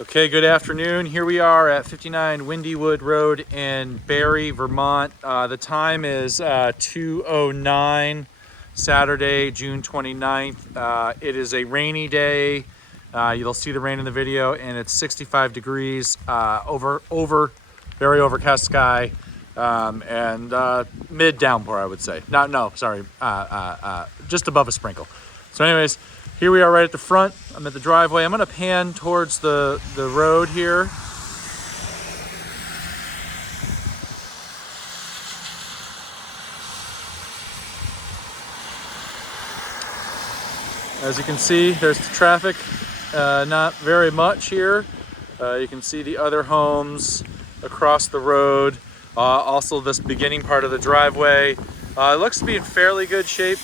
Okay, good afternoon. Here we are at 59 Windywood Road in Barre, Vermont. The time is 2:09, Saturday, June 29th. It is a rainy day. You'll see the rain in the video, and it's 65 degrees, very overcast sky, and mid downpour, I would say. Just above a sprinkle. So anyways, here we are right at the front. I'm at the driveway. I'm gonna pan towards the road here. As you can see, there's the traffic, not very much here. You can see the other homes across the road. Also this beginning part of the driveway. It looks to be in fairly good shape.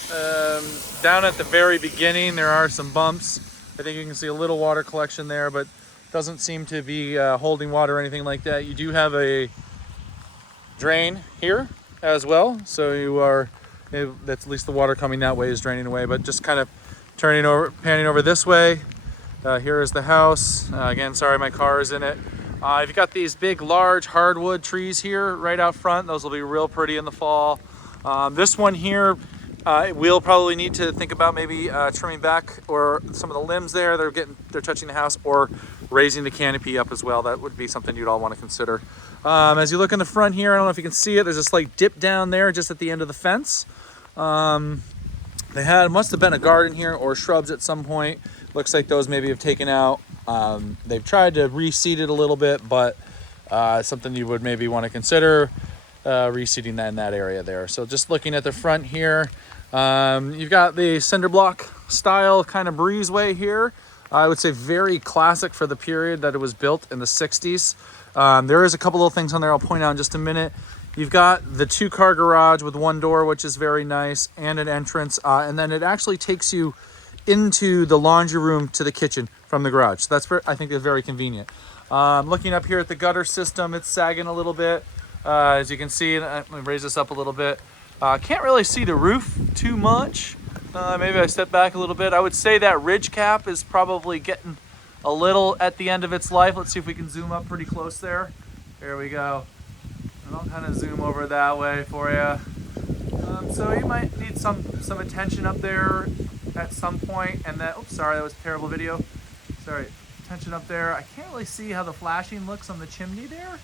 Down at the very beginning, there are some bumps. I think you can see a little water collection there, but doesn't seem to be holding water or anything like that. You do have a drain here as well. So that's at least the water coming that way is draining away, but just kind of panning over this way. Here is the house. Again, sorry, my car is in it. You've got these big, large hardwood trees here right out front. Those will be real pretty in the fall. This one here, we'll probably need to think about maybe trimming back or some of the limbs there. They're touching the house, or raising the canopy up as well. That would be something you'd all want to consider. As you look in the front here, I don't know if you can see it. There's a slight dip down there just at the end of the fence. Must have been a garden here or shrubs at some point. Looks like those maybe have taken out. They've tried to reseed it a little bit, but something you would maybe want to consider. Reseeding that in that area there. So just looking at the front here, you've got the cinder block style kind of breezeway here. I would say very classic for the period that it was built in the 60s. There is a couple little things on there I'll point out in just a minute. You've got the 2-car garage with one door, which is very nice, and an entrance, and then it actually takes you into the laundry room to the kitchen from the garage. So I think that's very convenient. Looking up here at the gutter system, it's sagging a little bit. As you can see, let me raise this up a little bit. Can't really see the roof too much. Maybe I step back a little bit. I would say that ridge cap is probably getting a little at the end of its life. Let's see if we can zoom up pretty close there. There we go. And I'll kind of zoom over that way for you. So you might need some attention up there at some point. And then, oops, sorry, that was a terrible video. Sorry, attention up there. I can't really see how the flashing looks on the chimney there.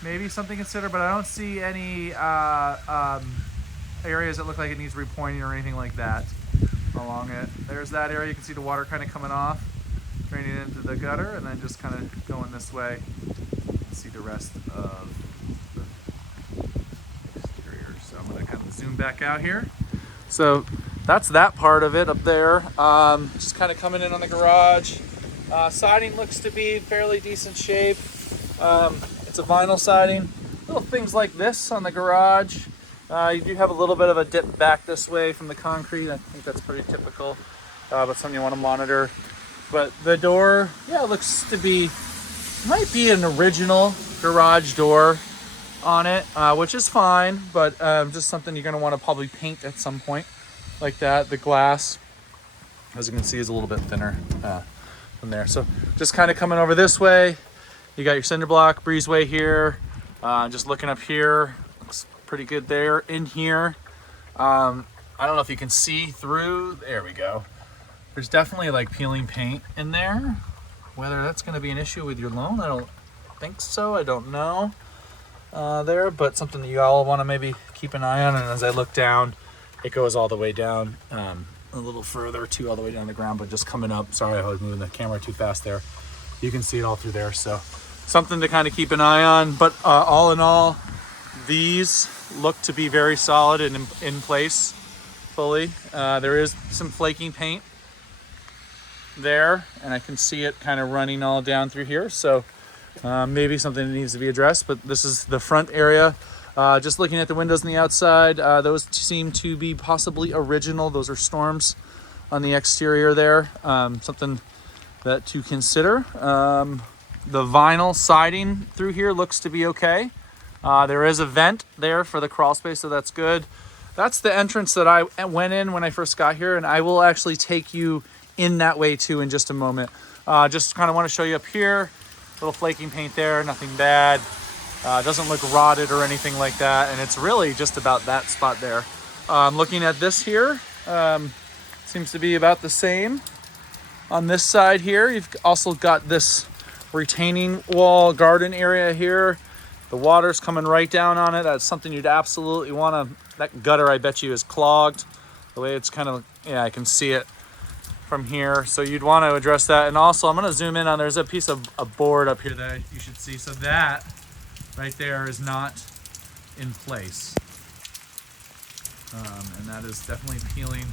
Maybe something to consider, but I don't see any areas that look like it needs repointing or anything like that along it. There's that area. You can see the water kind of coming off, draining into the gutter, and then just kind of going this way. See the rest of the exterior. So I'm going to kind of zoom back out here. So that's that part of it up there. Just kind of coming in on the garage. Siding looks to be in fairly decent shape. It's a vinyl siding. Little things like this on the garage. You do have a little bit of a dip back this way from the concrete. I think that's pretty typical, but something you want to monitor. But the door, yeah, looks to be, might be an original garage door on it, which is fine, but just something you're going to want to probably paint at some point like that. The glass, as you can see, is a little bit thinner from there. So just kind of coming over this way. You got your cinder block breezeway here. Just looking up here, looks pretty good there. In here, I don't know if you can see through. There we go. There's definitely like peeling paint in there. Whether that's going to be an issue with your loan, I don't think so. I don't know there, but something that you all want to maybe keep an eye on. And as I look down, it goes all the way down, a little further too, all the way down the ground, but just coming up. Sorry, I was moving the camera too fast there. You can see it all through there. So something to kind of keep an eye on, but all in all, these look to be very solid and in place fully. There is some flaking paint there, and I can see it kind of running all down through here. So maybe something that needs to be addressed, but this is the front area. Just looking at the windows on the outside, those seem to be possibly original. Those are storms on the exterior there. Something that to consider. The vinyl siding through here looks to be okay. There is a vent there for the crawl space, so that's good. That's the entrance that I went in when I first got here, and I will actually take you in that way too in just a moment. Just kind of want to show you up here. Little flaking paint there, nothing bad. Doesn't look rotted or anything like that. And it's really just about that spot there. Looking at this here, seems to be about the same. On this side here, you've also got this retaining wall garden area here. The water's coming right down on it. That's something you'd absolutely want to, that gutter I bet you is clogged. The way it's kind of, yeah, I can see it from here. So you'd want to address that. And also I'm going to zoom in on, there's a piece of a board up here that you should see. So that right there is not in place. And that is definitely peeling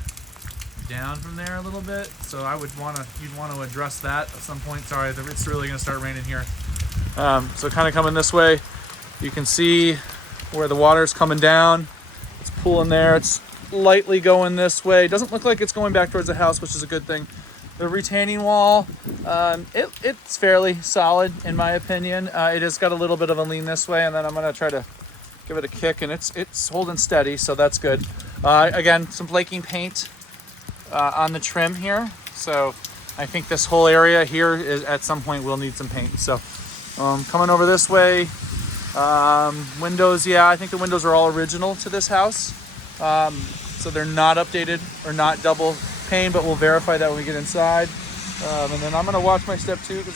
down from there a little bit. So I would want to, you'd want to address that at some point. Sorry, it's really going to start raining here. So kind of coming this way, you can see where the water's coming down. It's pooling there. It's lightly going this way. Doesn't look like it's going back towards the house, which is a good thing. The retaining wall, it's fairly solid in my opinion. It has got a little bit of a lean this way, and then I'm going to try to give it a kick, and it's holding steady, so that's good. Again, some flaking paint on the trim here. So I think this whole area here is at some point will need some paint. So coming over this way, windows, yeah, I think the windows are all original to this house. So they're not updated or not double pane, but we'll verify that when we get inside. And then I'm gonna watch my step too, because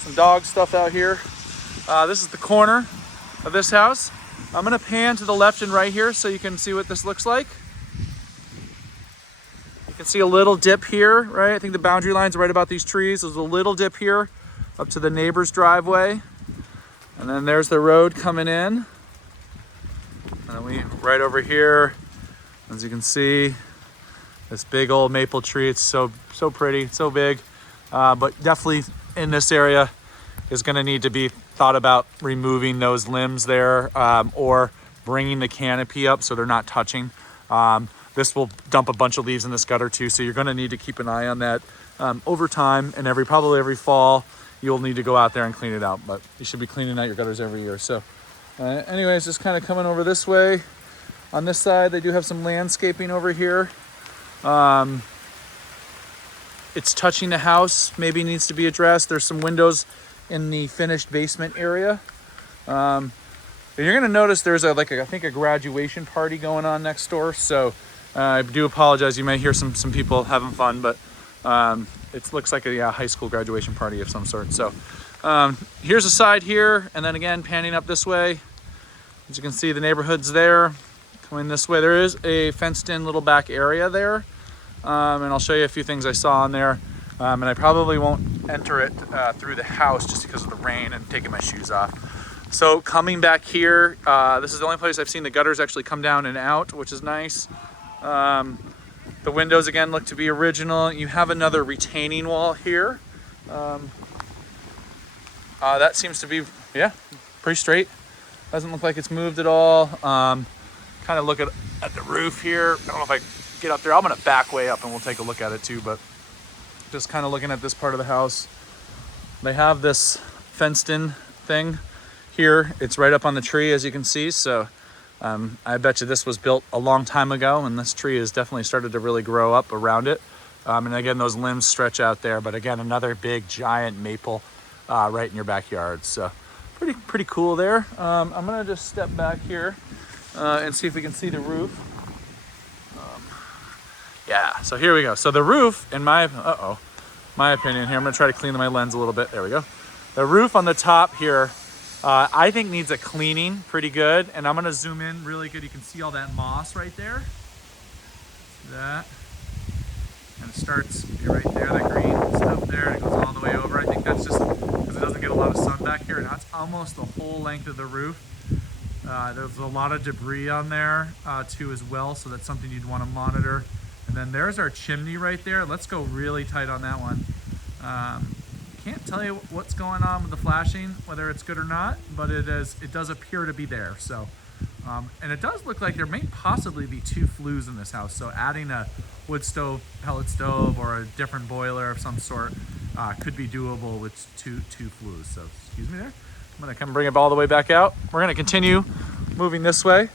some dog stuff out here. This is the corner of this house. I'm gonna pan to the left and right here so you can see what this looks like. You can see a little dip here, right? I think the boundary line's right about these trees. There's a little dip here up to the neighbor's driveway. And then there's the road coming in. And then we right over here, as you can see, this big old maple tree. It's so pretty, so big. But definitely in this area is gonna need to be thought about removing those limbs there, or bringing the canopy up so they're not touching. This will dump a bunch of leaves in this gutter too, so you're gonna need to keep an eye on that over time, and probably every fall you'll need to go out there and clean it out, but you should be cleaning out your gutters every year. So anyways, just kind of coming over this way. On this side, they do have some landscaping over here. It's touching the house, maybe needs to be addressed. There's some windows in the finished basement area. And you're gonna notice there's I think a graduation party going on next door. So I do apologize, you may hear some people having fun, but it looks like a high school graduation party of some sort. So here's the side here, and then again, panning up this way. As you can see, the neighborhood's there. Coming this way, there is a fenced in little back area there. And I'll show you a few things I saw in there. And I probably won't enter it through the house just because of the rain and taking my shoes off. So coming back here, this is the only place I've seen the gutters actually come down and out, which is nice. The windows again look to be original. You have another retaining wall here. That seems to be, yeah, pretty straight. Doesn't look like it's moved at all. Kind of look at the roof here. I don't know if I get up there. I'm gonna back way up and we'll take a look at it too, but just kind of looking at this part of the house. They have this fenced in thing here. It's right up on the tree, as you can see. So I bet you this was built a long time ago, and this tree has definitely started to really grow up around it. And again, those limbs stretch out there, but again, another big giant maple right in your backyard. So pretty cool there. I'm gonna just step back here and see if we can see the roof. Yeah, so here we go. So the roof, in my opinion here, I'm gonna try to clean my lens a little bit. There we go. The roof on the top here, I think needs a cleaning pretty good. And I'm gonna zoom in really good. You can see all that moss right there. See that? And it starts right there, that green stuff there, and it goes all the way over. I think that's just because it doesn't get a lot of sun back here. Now it's almost the whole length of the roof. There's a lot of debris on there too as well, so that's something you'd want to monitor. And then there's our chimney right there. Let's go really tight on that one. Can't tell you what's going on with the flashing, whether it's good or not, but it does appear to be there. So, and it does look like there may possibly be 2 flues in this house. So adding a wood stove, pellet stove, or a different boiler of some sort could be doable with two flues. So excuse me there. I'm gonna come bring it all the way back out. We're gonna continue moving this way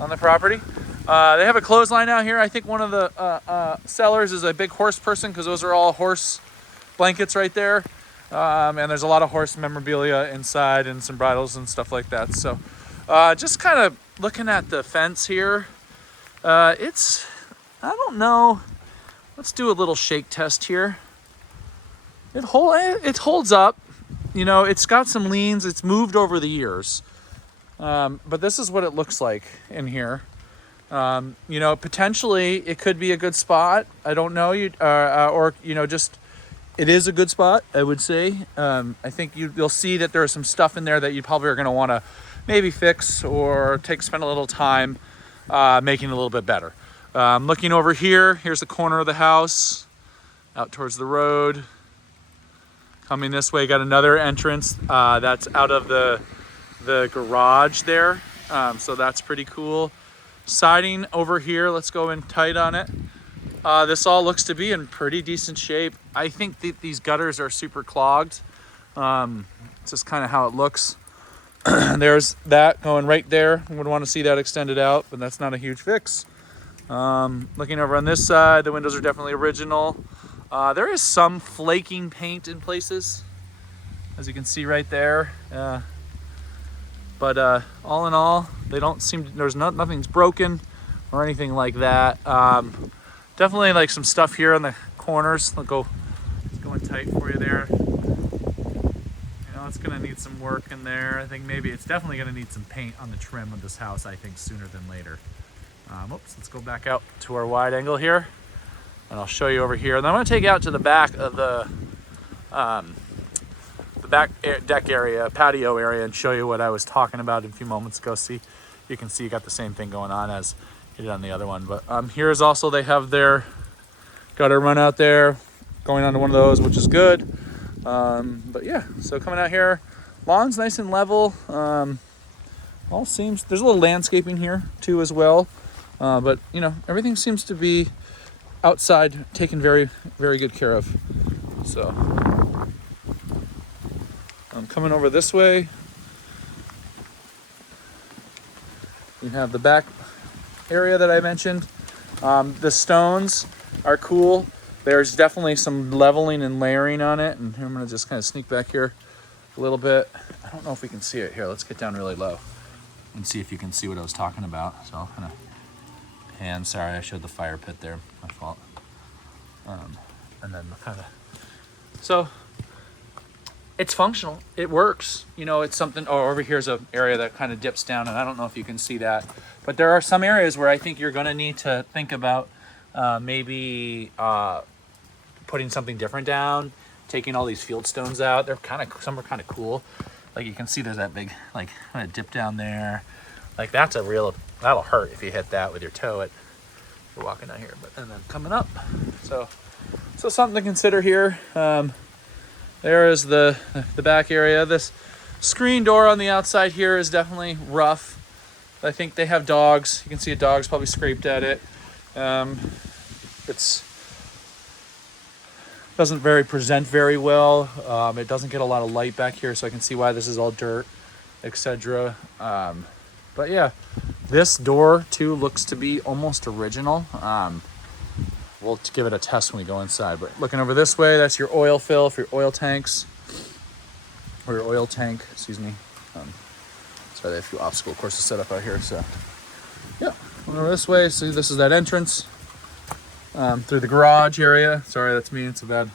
on the property. They have a clothesline out here. I think one of the sellers is a big horse person, because those are all horse blankets right there. And there's a lot of horse memorabilia inside and some bridles and stuff like that. So just kind of looking at the fence here. I don't know. Let's do a little shake test here. It holds up. You know, it's got some leans. It's moved over the years. But this is what it looks like in here. You know, potentially it could be a good spot. I don't know. Or, you know, just it is a good spot, I would say. I think you'll see that there's some stuff in there that you probably are going to want to maybe fix or spend a little time making it a little bit better. Looking over here, here's the corner of the house out towards the road. Coming this way, got another entrance that's out of the garage there. So that's pretty cool. Siding over here, let's go in tight on it. This all looks to be in pretty decent shape. I think these gutters are super clogged. It's just kind of how it looks. There's that going right there. Would want to see that extended out, but that's not a huge fix. Looking over on this side, the windows are definitely original. There is some flaking paint in places, as you can see right there. But all in all, they don't seem to, nothing's broken or anything like that. Definitely like some stuff here on the corners. Let's go in tight for you there. You know, it's gonna need some work in there. I think maybe it's definitely gonna need some paint on the trim of this house, I think, sooner than later. Oops, let's go back out to our wide angle here. And I'll show you over here. And I'm gonna take you out to the back of the back deck area, patio area, and show you what I was talking about a few moments ago. See, you can see you got the same thing going on as you did on the other one. But here's also, they have their gutter run out there, going onto one of those, which is good. But yeah, so coming out here, lawn's nice and level. All seems, there's a little landscaping here too as well. But you know, everything seems to be outside taken very, very good care of. So I'm coming over this way. You have the back area that I mentioned. The stones are cool. There's definitely some leveling and layering on it. And here I'm gonna just kind of sneak back here a little bit. I don't know if we can see it here. Let's get down really low and see if you can see what I was talking about. So I'll kind of pan. Sorry, I showed the fire pit there. My fault. And then kind of, so it's functional. It works. You know, it's something. Oh, over here's an area that kind of dips down, and I don't know if you can see that, but there are some areas where I think you're going to need to think about maybe putting something different down, taking all these field stones out. They're kind of, some are kind of cool. Like you can see, there's that big like kind of dip down there. Like that's a real, that'll hurt if you hit that with your toe. You're walking down here, but and then coming up. So something to consider here. There is the back area. This screen door on the outside here is definitely rough. I think they have dogs. You can see a dog's probably scraped at it. It's doesn't present very well. It doesn't get a lot of light back here, so I can see why this is all dirt, etc. But yeah, this door too looks to be almost original. We'll give it a test when we go inside. But looking over this way, that's your oil fill for your oil tanks, or your oil tank, excuse me. Sorry, they have a few obstacle courses set up out here. So yeah, over this way, see this is that entrance through the garage area. Sorry, that's me, it's so bad.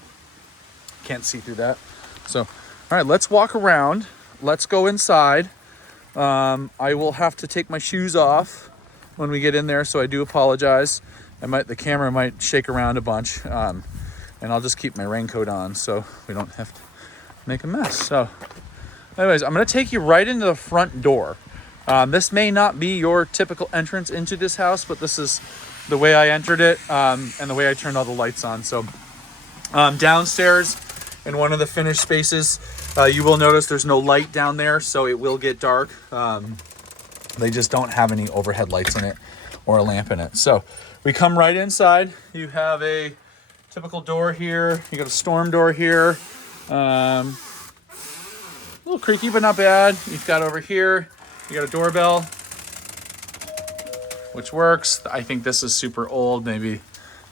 Can't see through that. So, all right, let's walk around. Let's go inside. I will have to take my shoes off when we get in there, so I do apologize. The camera might shake around a bunch, and I'll just keep my raincoat on so we don't have to make a mess. So anyways, I'm gonna take you right into the front door. This may not be your typical entrance into this house, but this is the way I entered it, and the way I turned all the lights on. So downstairs in one of the finished spaces, you will notice there's no light down there, so it will get dark. They just don't have any overhead lights in it or a lamp in it. So we come right inside. You have a typical door here. You got a storm door here. A little creaky, but not bad. You've got over here, you got a doorbell, which works. I think this is super old, maybe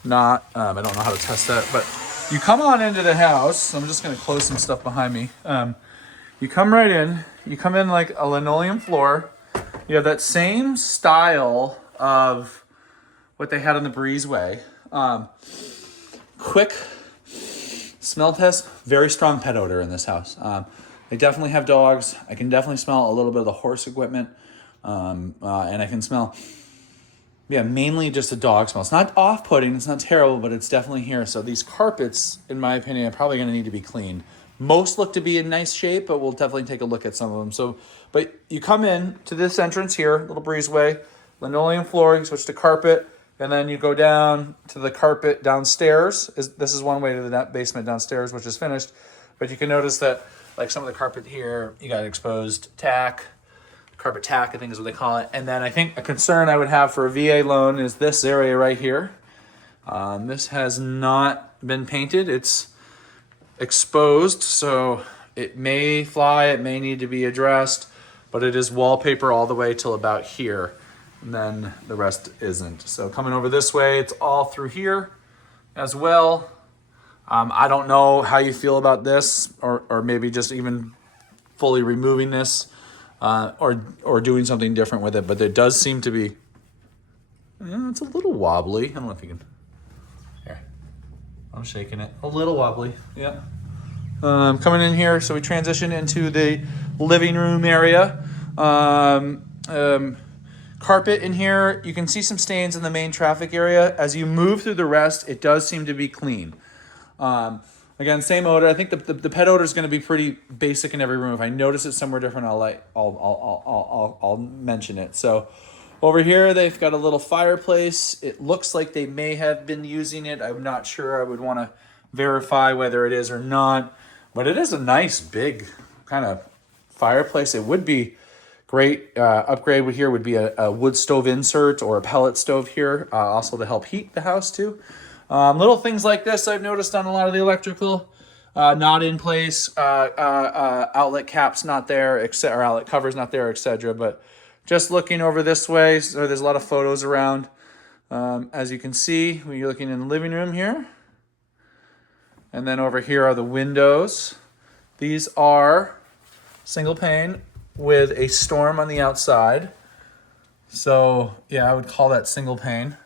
not. I don't know how to test that, but You come on into the house. I'm just gonna close some stuff behind me. You come right in. You come in like a linoleum floor. You have that same style of what they had on the breezeway. Quick smell test, very strong pet odor in this house. They definitely have dogs. I can definitely smell a little bit of the horse equipment. And I can smell, mainly just a dog smell. It's not off-putting, it's not terrible, but it's definitely here. So these carpets, in my opinion, are probably gonna need to be cleaned. Most look to be in nice shape, but we'll definitely take a look at some of them. So, but you come in to this entrance here, little breezeway, linoleum floor, you switch to carpet, and then you go down to the carpet downstairs. This is one way to the basement downstairs, which is finished. But you can notice that like some of the carpet here, you got exposed tack, carpet tack, I think is what they call it. And then I think a concern I would have for a VA loan is this area right here. This has not been painted. It's exposed, so it may fly, it may need to be addressed, but it is wallpaper all the way till about here. And then the rest isn't. So coming over this way, it's all through here as well. I don't know how you feel about this, or maybe just even fully removing this, or doing something different with it. But it does seem to be, it's a little wobbly. I don't know if you can, here, I'm shaking it. A little wobbly, yeah. Coming in here, so we transition into the living room area. Carpet in here, you can see some stains in the main traffic area. As you move through the rest, it does seem to be clean. Again, same odor. I think the pet odor is going to be pretty basic in every room. If I notice it somewhere different, I'll mention it. So over here, they've got a little fireplace. It looks like they may have been using it. I'm not sure. I would want to verify whether it is or not. But it is a nice big kind of fireplace. It would be great. Upgrade here would be a wood stove insert or a pellet stove here, also to help heat the house too. Little things like this I've noticed on a lot of the electrical, not in place, outlet caps not there, or outlet covers not there, etc. But just looking over this way, so there's a lot of photos around. As you can see, when you're looking in the living room here. And then over here are the windows. These are single pane with a storm on the outside. So yeah, I would call that single pane.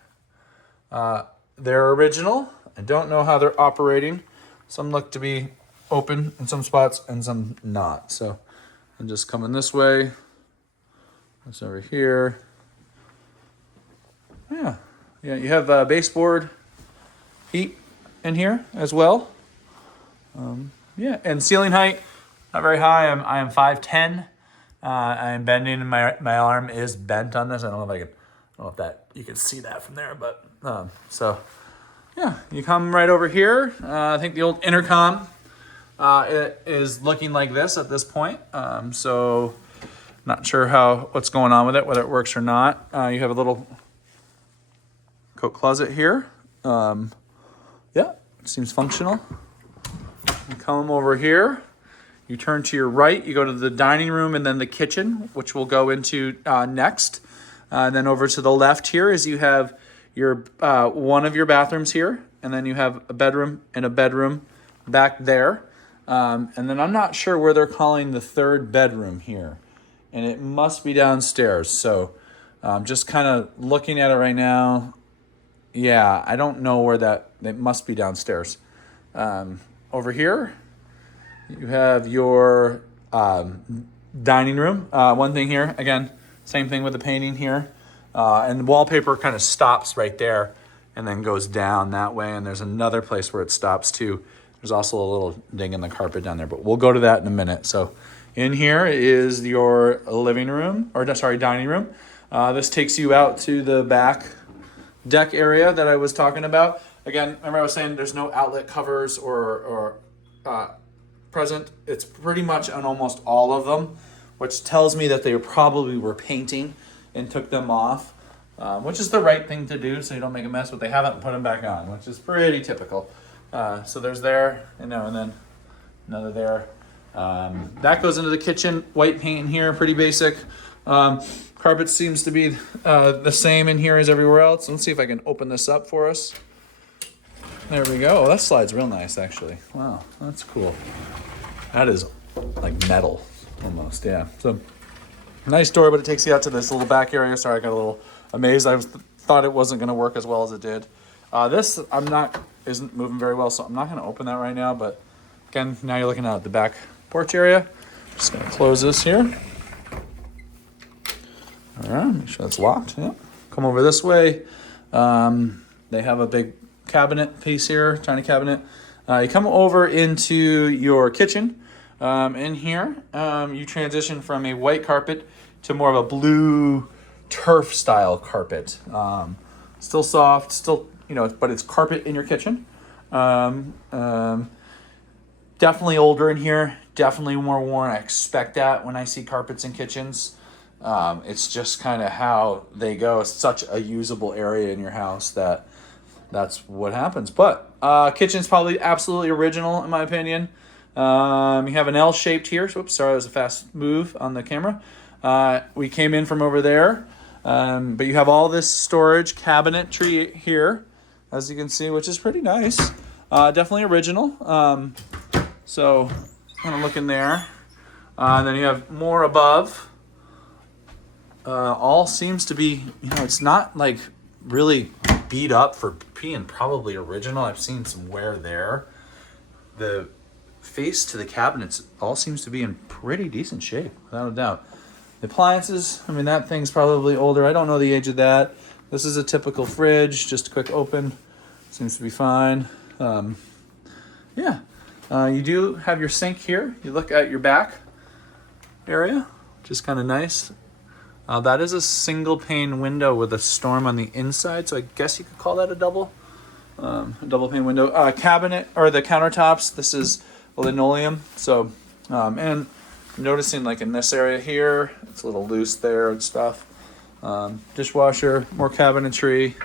They're original. I don't know how they're operating. Some look to be open in some spots and some not. So I'm just coming this way. That's over here. Yeah, you have baseboard heat in here as well. And ceiling height, not very high. I am 5'10". I'm bending, and my arm is bent on this. I don't know if that you can see that from there, but so yeah, you come right over here. I think the old intercom it is looking like this at this point. So not sure what's going on with it, whether it works or not. You have a little coat closet here. Yeah, seems functional. You come over here, you turn to your right, you go to the dining room and then the kitchen, which we'll go into next. And then over to the left here is you have your one of your bathrooms here, and then you have a bedroom and a bedroom back there. And then I'm not sure where they're calling the third bedroom here, and it must be downstairs. So just kind of looking at it right now. Yeah, I don't know where it must be downstairs. Over here, you have your dining room. One thing here, again, same thing with the painting here. And the wallpaper kind of stops right there and then goes down that way. And there's another place where it stops too. There's also a little ding in the carpet down there, but we'll go to that in a minute. So in here is your dining room. This takes you out to the back deck area that I was talking about. Again, remember I was saying there's no outlet covers or present. It's pretty much on almost all of them, which tells me that they probably were painting and took them off, which is the right thing to do so you don't make a mess, but they haven't put them back on, which is pretty typical. So there's there, and then another there. That goes into the kitchen. White paint in here, pretty basic. Carpet seems to be the same in here as everywhere else. Let's see if I can open this up for us. There we go. Oh, that slide's real nice, actually. Wow, that's cool. That is like metal, almost, yeah. So, nice door, but it takes you out to this little back area. Sorry, I got a little amazed. Thought it wasn't going to work as well as it did. This isn't moving very well, so I'm not going to open that right now. But again, now you're looking at the back porch area. Just going to close this here. All right, make sure that's locked. Yep. Come over this way. They have a big cabinet piece here, tiny cabinet. You come over into your kitchen. In here, you transition from a white carpet to more of a blue turf style carpet. Still soft, still, but it's carpet in your kitchen. Definitely older in here, definitely more worn. I expect that when I see carpets in kitchens. It's just kind of how they go. It's such a usable area in your house that's what happens. But kitchen's probably absolutely original in my opinion. You have an L shaped here. Oops, sorry, that was a fast move on the camera. We came in from over there. But you have all this storage cabinetry here, as you can see, which is pretty nice. Definitely original. So I'm gonna look in there. And then you have more above. All seems to be, it's not like really beat up for being probably original. I've seen some wear there. The face to the cabinets all seems to be in pretty decent shape, without a doubt. The appliances, that thing's probably older. I don't know the age of that. This is a typical fridge, just a quick open. Seems to be fine. You do have your sink here. You look at your back area, which is kind of nice. That is a single pane window with a storm on the inside, so I guess you could call that a double pane window. Cabinet, or the countertops, this is linoleum. So, and I'm noticing like in this area here, it's a little loose there and stuff. Dishwasher, more cabinetry.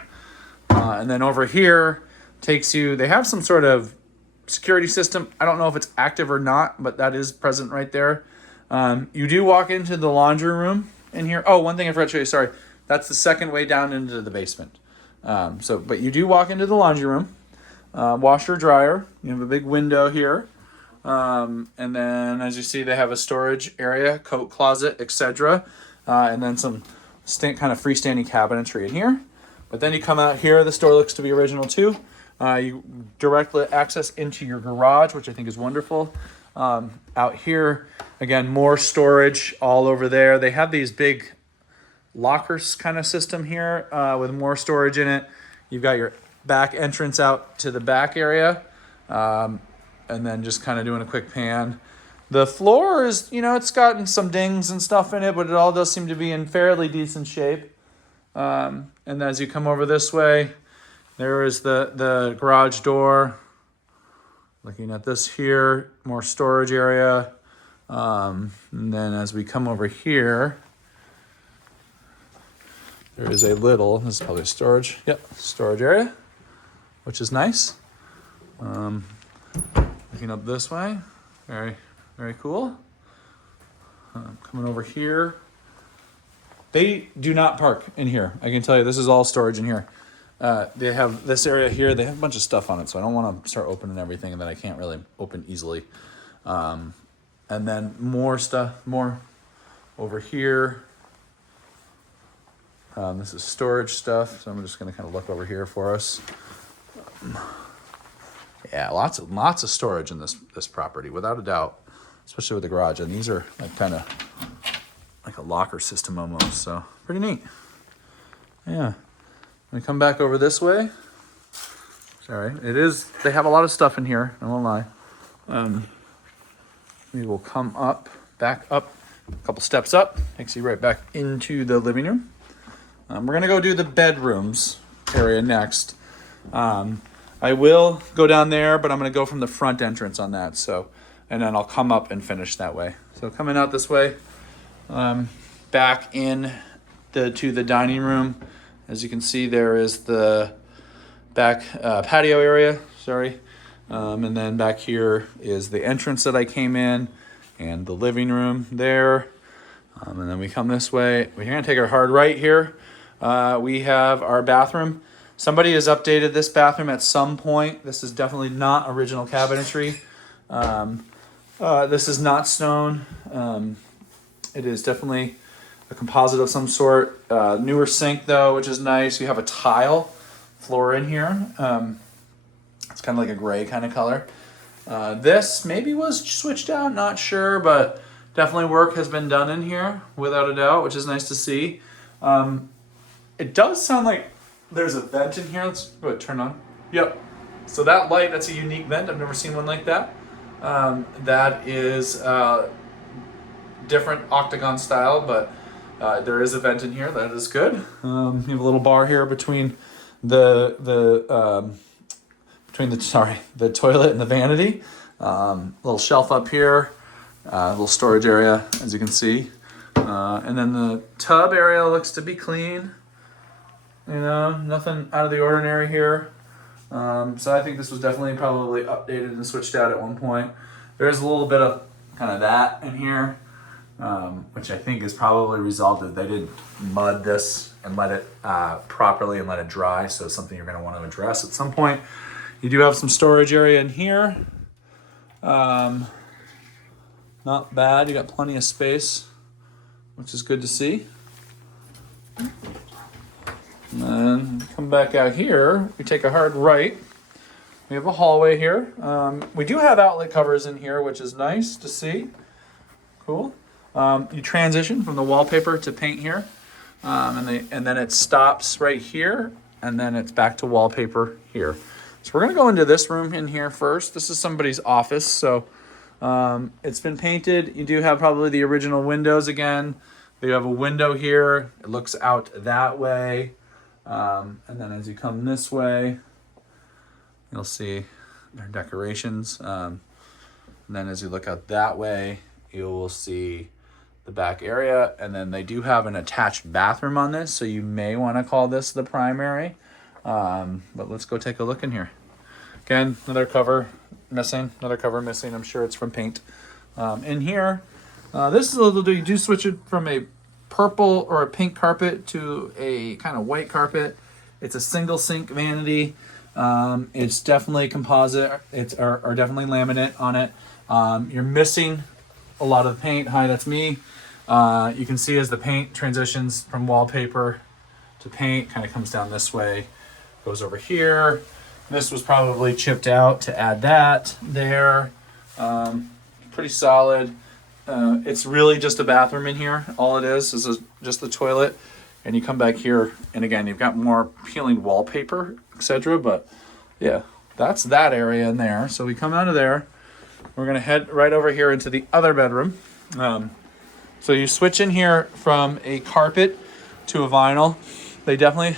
And then over here they have some sort of security system. I don't know if it's active or not, but that is present right there. You do walk into the laundry room in here. Oh, one thing I forgot to show you, sorry. That's the second way down into the basement. But you do walk into the laundry room. Washer, dryer. You have a big window here. And then as you see, they have a storage area, coat closet, etc. And then some kind of freestanding cabinetry in here. But then you come out here, the store looks to be original too. You directly access into your garage, which I think is wonderful. Out here, again, more storage all over there. They have these big lockers kind of system here with more storage in it. You've got your back entrance out to the back area. And then just kind of doing a quick pan. The floor is, it's gotten some dings and stuff in it, but it all does seem to be in fairly decent shape. And as you come over this way, there is the garage door. Looking at this here, more storage area. And then as we come over here, there is this is probably storage. Yep, storage area, which is nice. Looking up this way, very, very cool. Coming over here. They do not park in here. I can tell you, this is all storage in here. They have this area here. They have a bunch of stuff on it, so I don't want to start opening everything that I can't really open easily. And then more over here. This is storage stuff, so I'm just going to kind of look over here for us. Yeah, lots of storage in this property, without a doubt, especially with the garage. And these are like kind of like a locker system almost, so pretty neat. Yeah. When we come back over this way, sorry, they have a lot of stuff in here, I won't lie. We will come back up, a couple steps up, takes you right back into the living room. We're gonna go do the bedrooms area next. I will go down there, but I'm gonna go from the front entrance on that, and then I'll come up and finish that way. So coming out this way, back in to the dining room. As you can see, there is the back patio area, and then back here is the entrance that I came in and the living room there. And then we come this way. We're gonna take our hard right here. We have our bathroom. Somebody has updated this bathroom at some point. This is definitely not original cabinetry. This is not stone. It is definitely a composite of some sort. Newer sink though, which is nice. You have a tile floor in here. It's kind of like a gray kind of color. This maybe was switched out, not sure, but definitely work has been done in here without a doubt, which is nice to see. It does sound like there's a vent in here. Let's go ahead, turn on. Yep. So that light, that's a unique vent. I've never seen one like that. That is different octagon style, but there is a vent in here. That is good. You have a little bar here between the toilet and the vanity. Little shelf up here. Little storage area, as you can see. And then the tub area looks to be clean. You know, nothing out of the ordinary here. So I think this was definitely probably updated and switched out at one point. There's a little bit of kind of that in here, which I think is probably resulted. They didn't mud this and let it properly and let it dry. So it's something you're going to want to address at some point. You do have some storage area in here. Not bad. You got plenty of space, which is good to see. And then come back out here. We take a hard right. We have a hallway here. We do have outlet covers in here, which is nice to see. Cool. You transition from the wallpaper to paint here, and then it stops right here, and then it's back to wallpaper here. So we're gonna go into this room in here first. This is somebody's office, so it's been painted. You do have probably the original windows again. You have a window here. It looks out that way. And then as you come this way, you'll see their decorations. And then as you look out that way, you will see the back area. And then they do have an attached bathroom on this, so you may want to call this the primary. But let's go take a look in here. Again, another cover missing. I'm sure it's from paint. In here, this is a little, you do switch it from a purple or a pink carpet to a kind of white carpet. It's a single sink vanity. It's definitely composite. It's or definitely laminate on it. You're missing a lot of the paint. Hi, that's me. You can see as the paint transitions from wallpaper to paint, kind of comes down this way, goes over here. This was probably chipped out to add that there. Pretty solid. It's really just a bathroom in here. All it is just the toilet. And you come back here, and again, you've got more peeling wallpaper, etc. But yeah, that's that area in there. So we come out of there. We're going to head right over here into the other bedroom. So you switch in here from a carpet to a vinyl. They definitely,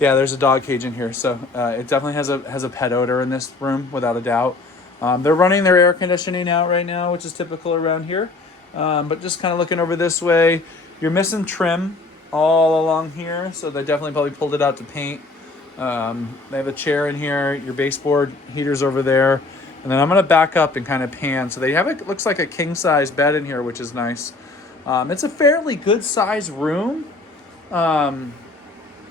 yeah, there's a dog cage in here. So it definitely has a pet odor in this room, without a doubt. They're running their air conditioning out right now, which is typical around here. But just kind of looking over this way, you're missing trim all along here. So they definitely probably pulled it out to paint. They have a chair in here, your baseboard heater's over there. And then I'm going to back up and kind of pan. So they have it looks like a king size bed in here, which is nice. It's a fairly good size room. Yeah.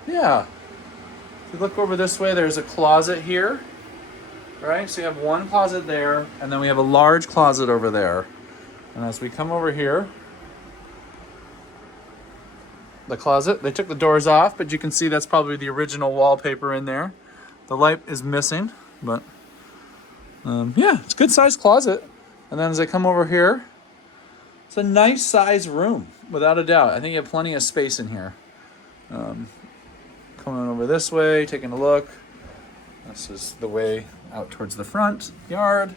If you look over this way, there's a closet here. Right, so you have one closet there, and then we have a large closet over there. And as we come over here, the closet, they took the doors off, but you can see that's probably the original wallpaper in there. The light is missing, but yeah, it's a good sized closet. And then as I come over here, it's a nice size room, without a doubt. I think you have plenty of space in here. Coming over this way, taking a look. This is the way out towards the front yard.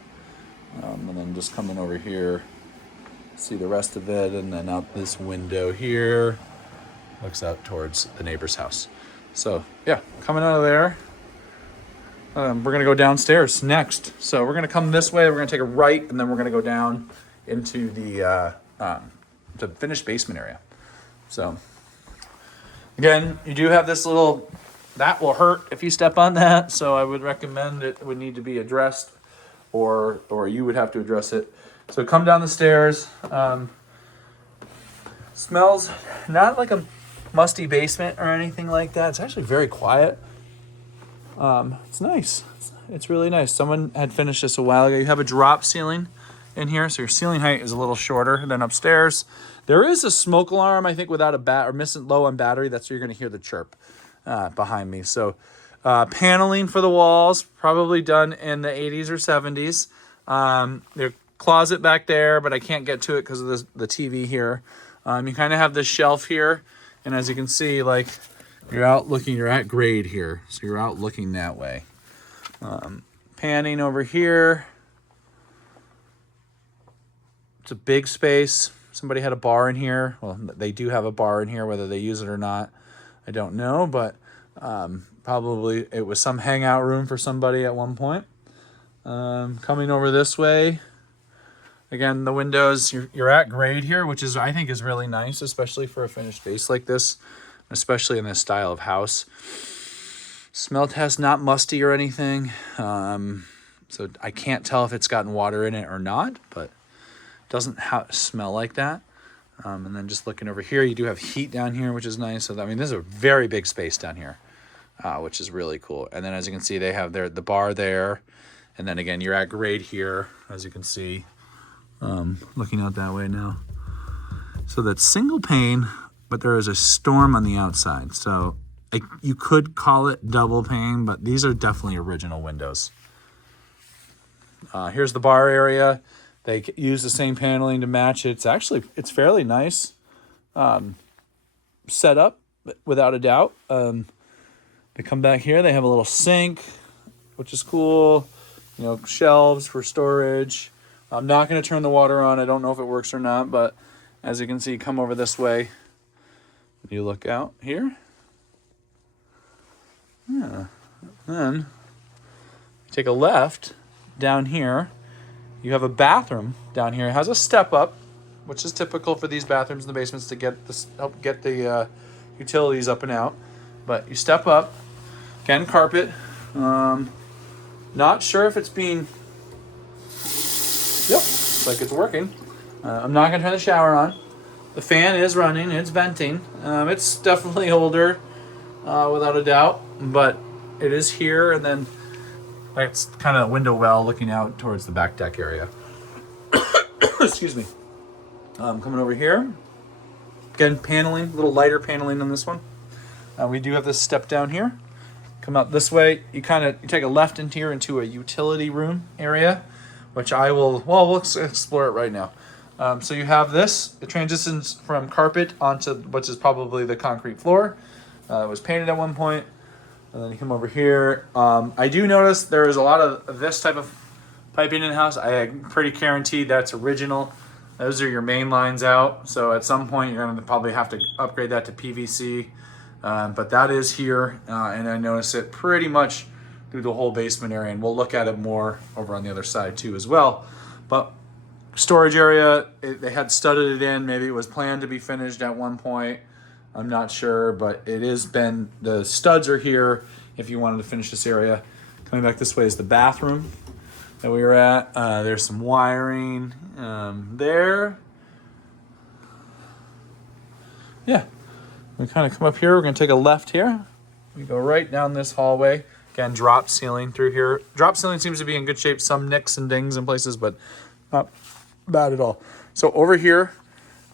And then just coming over here, see the rest of it, and then out this window here, looks out towards the neighbor's house. So yeah, coming out of there, we're gonna go downstairs next. So we're gonna come this way, we're gonna take a right, and then we're gonna go down into the finished basement area. So again, you do have this little, that will hurt if you step on that, so I would recommend it would need to be addressed, or you would have to address it. So come down the stairs. Smells not like a musty basement or anything like that. It's actually very quiet. It's nice. It's really nice. Someone had finished this a while ago. You have a drop ceiling in here, so your ceiling height is a little shorter than upstairs. There is a smoke alarm, I think, without a or missing low on battery. That's where you're going to hear the chirp behind me. So paneling for the walls, probably done in the 80s or 70s. There's closet back there, but I can't get to it because of the TV here. You kind of have this shelf here, and as you can see, like, you're at grade here, so you're out looking that way. Panning over here. It's a big space. Somebody had a bar in here. Well, they do have a bar in here. Whether they use it or not, I don't know, but probably it was some hangout room for somebody at one point. Coming over this way, again, the windows, you're at grade here, which is, I think, is really nice, especially for a finished base like this, especially in this style of house. Smell test, not musty or anything. So I can't tell if it's gotten water in it or not, but it doesn't smell like that. And then just looking over here, you do have heat down here, which is nice. So, I mean, this is a very big space down here, which is really cool. And then as you can see, they have the bar there. And then again, you're at grade here, as you can see, looking out that way now. So that's single pane, but there is a storm on the outside. So you could call it double pane, but these are definitely original windows. Here's the bar area. They use the same paneling to match it. It's fairly nice set up, without a doubt. They come back here. They have a little sink, which is cool. You know, shelves for storage. I'm not going to turn the water on. I don't know if it works or not, but as you can see, come over this way. You look out here. Yeah. Then take a left down here. You have a bathroom down here. It has a step up, which is typical for these bathrooms in the basements to help get the utilities up and out. But you step up, again, carpet. Not sure if it's being. Yep, looks like it's working. I'm not gonna turn the shower on. The fan is running. It's venting. It's definitely older, without a doubt, but it is here, and then that's kind of a window well looking out towards the back deck area. Excuse me. Coming over here, again, paneling, a little lighter paneling on this one. We do have this step down here. Come out this way. You take a left into a utility room area, which we'll explore it right now. So you have this. It transitions from carpet onto which is probably the concrete floor. It was painted at one point. And then you come over here. I do notice there is a lot of this type of piping in the house. I'm pretty guaranteed that's original. Those are your main lines out. So at some point you're going to probably have to upgrade that to PVC. But that is here. And I notice it pretty much through the whole basement area. And we'll look at it more over on the other side too as well. But storage area, they had studded it in. Maybe it was planned to be finished at one point. I'm not sure, but the studs are here if you wanted to finish this area. Coming back this way is the bathroom that we were at. There's some wiring there. Yeah, we kind of come up here. We're going to take a left here. We go right down this hallway. Again, drop ceiling through here. Drop ceiling seems to be in good shape. Some nicks and dings in places, but not bad at all. So over here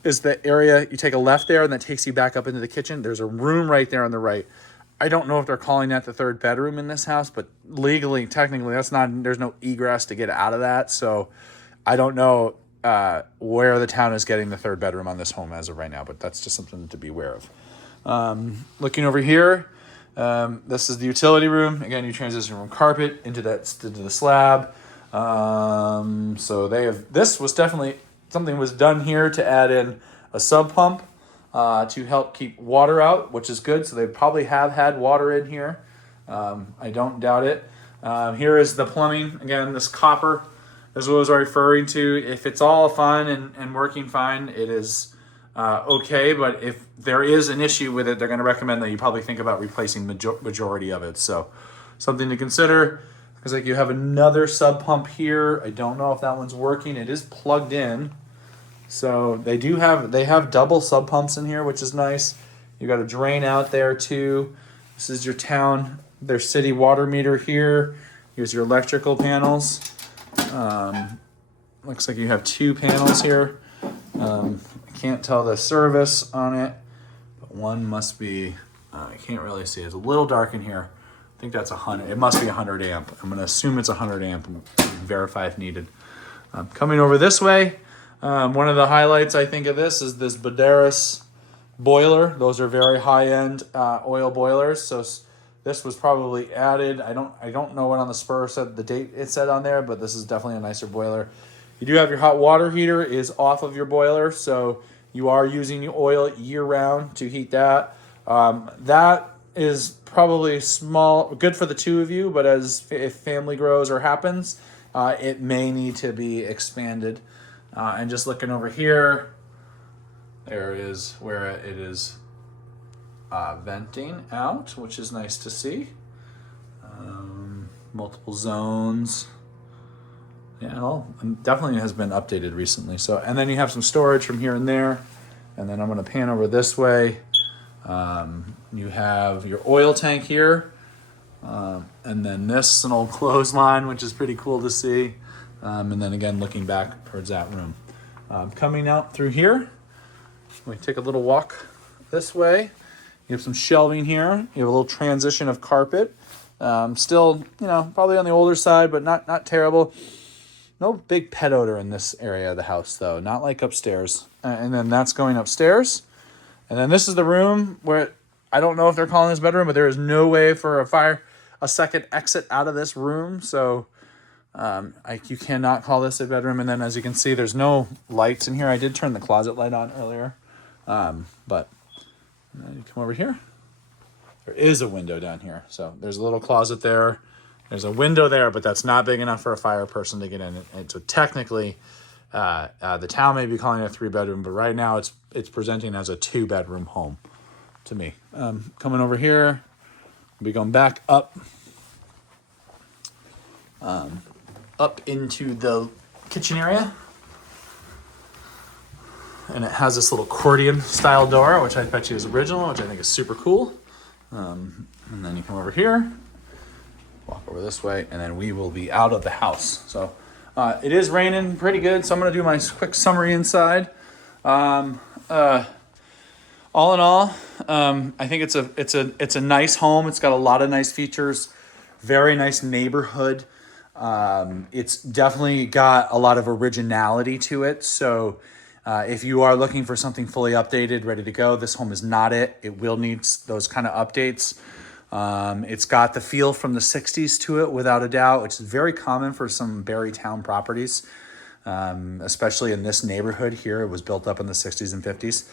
is the area. You take a left there, and that takes you back up into the kitchen. There's a room right there on the right. I don't know if they're calling that the third bedroom in this house, but legally, technically, there's no egress to get out of that. So I don't know where the town is getting the third bedroom on this home as of right now, but that's just something to be aware of. Looking over here, this is the utility room. Again, you transition from carpet into the slab. So this was definitely something was done here to add in a sub pump to help keep water out, which is good. So they probably have had water in here. I don't doubt it. Here is the plumbing. Again, this copper is what I was referring to. If it's all fine and working fine, it is okay. But if there is an issue with it, they're going to recommend that you probably think about replacing majority of it. So something to consider. Because like you have another sub pump here. I don't know if that one's working. It is plugged in. So they have double sub pumps in here, which is nice. You got a drain out there too. This is your town, their city water meter here. Here's your electrical panels. Looks like you have 2 panels here. I can't tell the service on it, but one must be, I can't really see. It's a little dark in here. I think that's 100. It must be 100 amp. I'm gonna assume it's 100 amp and verify if needed. Coming over this way, one of the highlights I think of this is this Buderus boiler. Those are very high-end oil boilers. So this was probably added. I don't know what on the spur said the date it said on there, but this is definitely a nicer boiler. You do have your hot water heater is off of your boiler, so you are using the oil year-round to heat that. That is probably small, good for the 2 of you, but if family grows or happens, it may need to be expanded. And just looking over here, there is where it is venting out, which is nice to see. Multiple zones. Yeah, it all definitely has been updated recently. So, and then you have some storage from here and there. And then I'm going to pan over this way. You have your oil tank here. And then this is an old clothesline, which is pretty cool to see. And then again, looking back towards that room. Coming out through here, we take a little walk this way. You have some shelving here. You have a little transition of carpet. Still, probably on the older side, but not terrible. No big pet odor in this area of the house, though. Not like upstairs. And then that's going upstairs. And then this is the room where I don't know if they're calling this bedroom, but there is no way for a second exit out of this room. So you cannot call this a bedroom. And then as you can see, there's no lights in here. I did turn the closet light on earlier. But you come over here. There is a window down here. So there's a little closet there. There's a window there, but that's not big enough for a fire person to get in. And so technically, the town may be calling it a 3-bedroom, but right now it's presenting as a 2-bedroom home to me. Coming over here, we'll be going back up into the kitchen area. And it has this little accordion style door, which I bet you is original, which I think is super cool. And then you come over here, walk over this way, and then we will be out of the house. So it is raining pretty good, so I'm gonna do my quick summary inside. All in all, I think it's a nice home. It's got a lot of nice features, very nice neighborhood. It's definitely got a lot of originality to it. So if you are looking for something fully updated, ready to go, this home is not it. It will need those kind of updates. It's got the feel from the 60s to it, without a doubt, which is very common for some Barrytown properties, especially in this neighborhood here. It was built up in the 60s and 50s.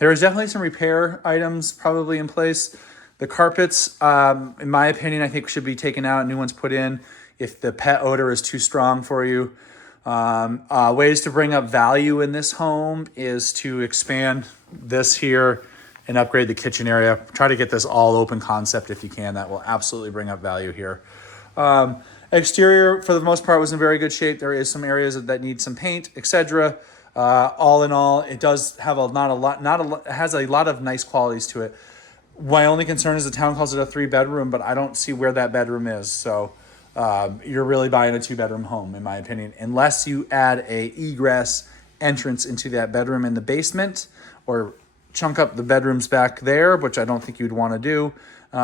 There is definitely some repair items probably in place. The carpets, in my opinion, I think should be taken out and new ones put in if the pet odor is too strong for you. Ways to bring up value in this home is to expand this here and upgrade the kitchen area. Try to get this all open concept if you can. That will absolutely bring up value here. Exterior, for the most part, was in very good shape. There is some areas that need some paint, etc. All in all, it does have it has a lot of nice qualities to it. My only concern is the town calls it a 3-bedroom, but I don't see where that bedroom is. So you're really buying a 2-bedroom home, in my opinion, unless you add a egress entrance into that bedroom in the basement, or chunk up the bedrooms back there, which I don't think you'd want to do.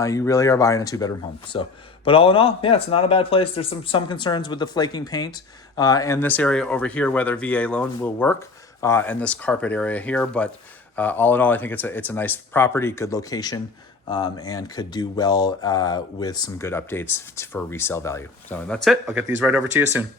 You really are buying a 2-bedroom home. So, but all in all, yeah, it's not a bad place. There's some concerns with the flaking paint and this area over here, whether VA loan will work, and this carpet area here. But all in all, I think it's a nice property, good location, and could do well with some good updates for resale value. So that's it. I'll get these right over to you soon.